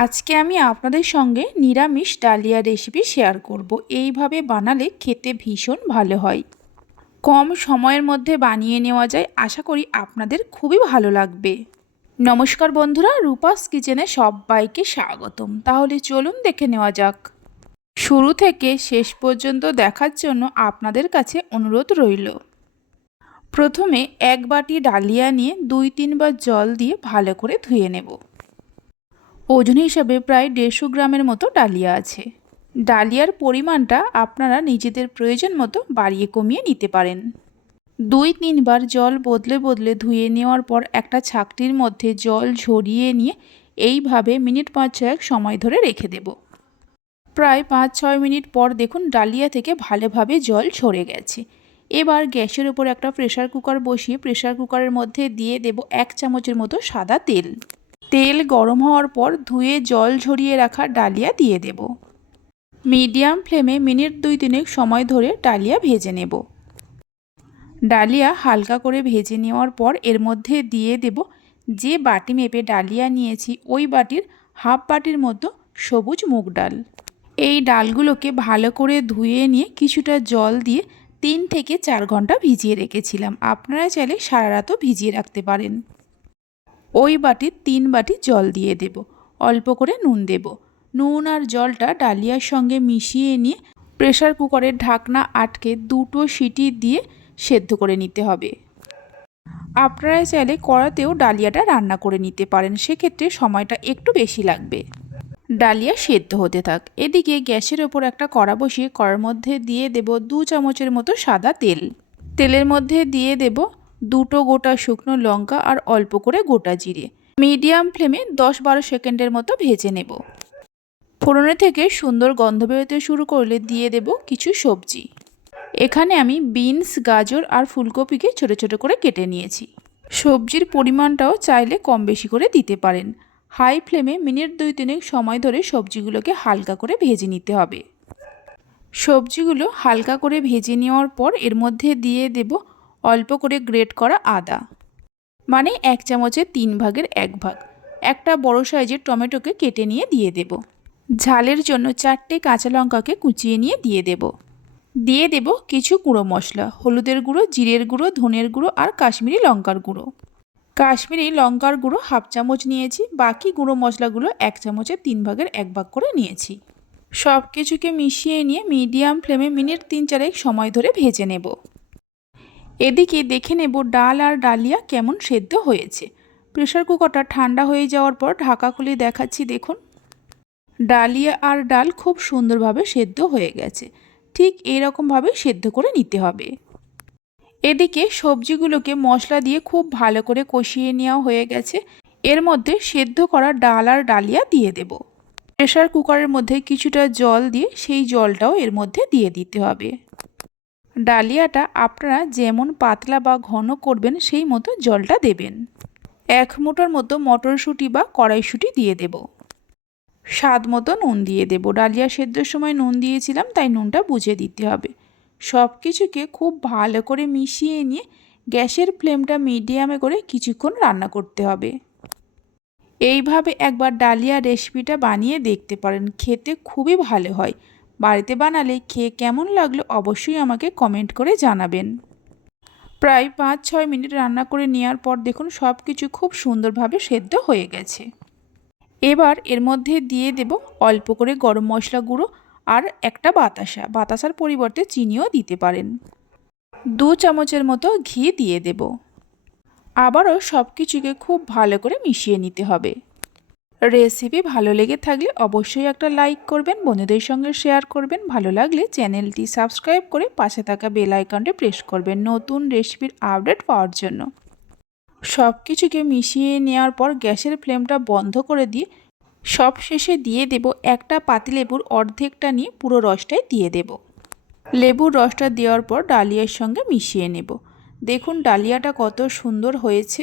আজকে আমি আপনাদের সঙ্গে নিরামিষ ডালিয়া রেসিপি শেয়ার করব। এইভাবে বানালে খেতে ভীষণ ভালো হয়। কম সময়ের মধ্যে বানিয়ে নেওয়া যায়। আশা করি আপনাদের খুবই ভালো লাগবে। নমস্কার বন্ধুরা, রূপাস কিচেনে সবাইকে স্বাগতম। তাহলে চলুন দেখে নেওয়া যাক। শুরু থেকে শেষ পর্যন্ত দেখার জন্য আপনাদের কাছে অনুরোধ রইল। প্রথমে এক বাটি ডালিয়া নিয়ে দুই তিনবার জল দিয়ে ভালো করে ধুয়ে নেব। ওজন হিসাবে প্রায় দেড়শো গ্রামের মতো ডালিয়া আছে। ডালিয়ার পরিমাণটা আপনারা নিজেদের প্রয়োজন মতো বাড়িয়ে কমিয়ে নিতে পারেন। দুই তিনবার জল বদলে বদলে ধুয়ে নেওয়ার পর একটা ছাকটির মধ্যে জল ঝরিয়ে নিয়ে এইভাবে মিনিট পাঁচ ছয়েক সময় ধরে রেখে দেব। প্রায় পাঁচ ছয় মিনিট পর দেখুন ডালিয়া থেকে ভালোভাবে জল ঝরে গেছে। এবার গ্যাসের ওপর একটা প্রেশার কুকার বসিয়ে প্রেশার কুকারের মধ্যে দিয়ে দেব এক চামচের মতো সাদা তেল। তেল গরম হওয়ার পর ধুয়ে জল ঝরিয়ে রাখা ডালিয়া দিয়ে দেব। মিডিয়াম ফ্লেমে মিনিট দুই তিনেক সময় ধরে ডালিয়া ভেজে নেব। ডালিয়া হালকা করে ভেজে নেওয়ার পর এর মধ্যে দিয়ে দেব যে বাটি মেপে ডালিয়া নিয়েছি, ওই বাটির হাফ বাটির মতো সবুজ মুগ ডাল। এই ডালগুলোকে ভালো করে ধুয়ে নিয়ে কিছুটা জল দিয়ে তিন থেকে চার ঘণ্টা ভিজিয়ে রেখেছিলাম। আপনারা চাইলে সারা রাতও ভিজিয়ে রাখতে পারেন। ওই বাটির তিন বাটি জল দিয়ে দেব। অল্প করে নুন দেব। নুন আর জলটা ডালিয়ার সঙ্গে মিশিয়ে নিয়ে প্রেশার কুকারের ঢাকনা আটকে দুটো সিটি দিয়ে সেদ্ধ করে নিতে হবে। আপনারা চাইলে কড়াতেও ডালিয়াটা রান্না করে নিতে পারেন। সেক্ষেত্রে সময়টা একটু বেশি লাগবে। ডালিয়া সেদ্ধ হতে থাক। এদিকে গ্যাসের ওপর একটা কড়া বসিয়ে কড়ার মধ্যে দিয়ে দেব দু চামচের মতো সাদা তেল। তেলের মধ্যে দিয়ে দেব দুটো গোটা শুকনো লঙ্কা আর অল্প করে গোটা জিরে। মিডিয়াম ফ্লেমে দশ বারো সেকেন্ডের মতো ভেজে নেব। ফোড়নে থেকে সুন্দর গন্ধ বেরোতে শুরু করলে দিয়ে দেব কিছু সবজি। এখানে আমি বিনস, গাজর আর ফুলকপিকে ছোট ছোট করে কেটে নিয়েছি। সবজির পরিমাণটাও চাইলে কম বেশি করে দিতে পারেন। হাই ফ্লেমে মিনিট দুই তিনেক সময় ধরে সবজিগুলোকে হালকা করে ভেজে নিতে হবে। সবজিগুলো হালকা করে ভেজে নেওয়ার পর এর মধ্যে দিয়ে দেব অল্প করে গ্রেট করা আদা। মানে এক চামচের তিন ভাগের এক ভাগ। একটা বড় সাইজের টমেটোকে কেটে নিয়ে দিয়ে দেব। ঝালের জন্য চারটে কাঁচা লঙ্কাকে কুচিয়ে নিয়ে দিয়ে দেব। দিয়ে দেব কিছু গুঁড়ো মশলা, হলুদের গুঁড়ো, জিরের গুঁড়ো, ধনের গুঁড়ো আর কাশ্মীরি লঙ্কার গুঁড়ো। কাশ্মীরি লঙ্কার গুঁড়ো হাফ চামচ নিয়েছি, বাকি গুঁড়ো মশলাগুলো এক চামচের তিন ভাগের এক ভাগ করে নিয়েছি। সব কিছুকে মিশিয়ে নিয়ে মিডিয়াম ফ্লেমে মিনিট তিন চারেক সময় ধরে ভেজে নেব। এদিকে দেখে নেব ডাল আর ডালিয়া কেমন সেদ্ধ হয়েছে। প্রেশার কুকারটা ঠান্ডা হয়ে যাওয়ার পর ঢাকা খুলে দেখাচ্ছি, দেখুন। ডালিয়া আর ডাল খুব সুন্দরভাবে সেদ্ধ হয়ে গেছে। ঠিক এইরকমভাবে সেদ্ধ করে নিতে হবে। এদিকে সবজিগুলোকে মশলা দিয়ে খুব ভালো করে কষিয়ে নেওয়া হয়ে গেছে। এর মধ্যে সেদ্ধ করা ডাল আর ডালিয়া দিয়ে দেব। প্রেশার কুকারের মধ্যে কিছুটা জল দিয়ে সেই জলটাও এর মধ্যে দিয়ে দিতে হবে। ডালিয়াটা আপনারা যেমন পাতলা বা ঘন করবেন, সেই মতো জলটা দেবেন। এক মুঠোর মতো মটরশুঁটি বা কড়াইশুঁটি দিয়ে দেব। স্বাদ মতো নুন দিয়ে দেব। ডালিয়া সেদ্ধর সময় নুন দিয়েছিলাম, তাই নুনটা বুঝে দিতে হবে। সব কিছুকে খুব ভালো করে মিশিয়ে নিয়ে গ্যাসের ফ্লেমটা মিডিয়ামে করে কিছুক্ষণ রান্না করতে হবে। এইভাবে একবার ডালিয়া রেসিপিটা বানিয়ে দেখতে পারেন। খেতে খুবই ভালো হয়। বাড়িতে বানালে খেয়ে কেমন লাগল অবশ্যই আমাকে কমেন্ট করে জানাবেন। প্রায় পাঁচ ছয় মিনিট রান্না করে নেওয়ার পর দেখুন সব কিছু খুব সুন্দরভাবে সেদ্ধ হয়ে গেছে। এবার এর মধ্যে দিয়ে দেব অল্প করে গরম মশলা গুঁড়ো আর একটা বাতাসা। বাতাসার পরিবর্তে চিনিও দিতে পারেন। দু চামচের মতো ঘি দিয়ে দেব। আবারও সব কিছুকে খুব ভালো করে মিশিয়ে নিতে হবে। রেসিপি ভালো লেগে থাকলে অবশ্যই একটা লাইক করবেন, বন্ধুদের সঙ্গে শেয়ার করবেন। ভালো লাগলে চ্যানেলটি সাবস্ক্রাইব করে পাশে থাকা বেল আইকনটি প্রেস করবেন নতুন রেসিপির আপডেট পাওয়ার জন্য। সব কিছুকে মিশিয়ে নেওয়ার পর গ্যাসের ফ্লেমটা বন্ধ করে দিয়ে সব শেষে দিয়ে দেব একটা পাতিলেবুর অর্ধেকটা নিয়ে পুরো রসটাই দিয়ে দেব। লেবুর রসটা দেওয়ার পর ডালিয়ার সঙ্গে মিশিয়ে নেব। দেখুন, ডালিয়াটা কত সুন্দর হয়েছে।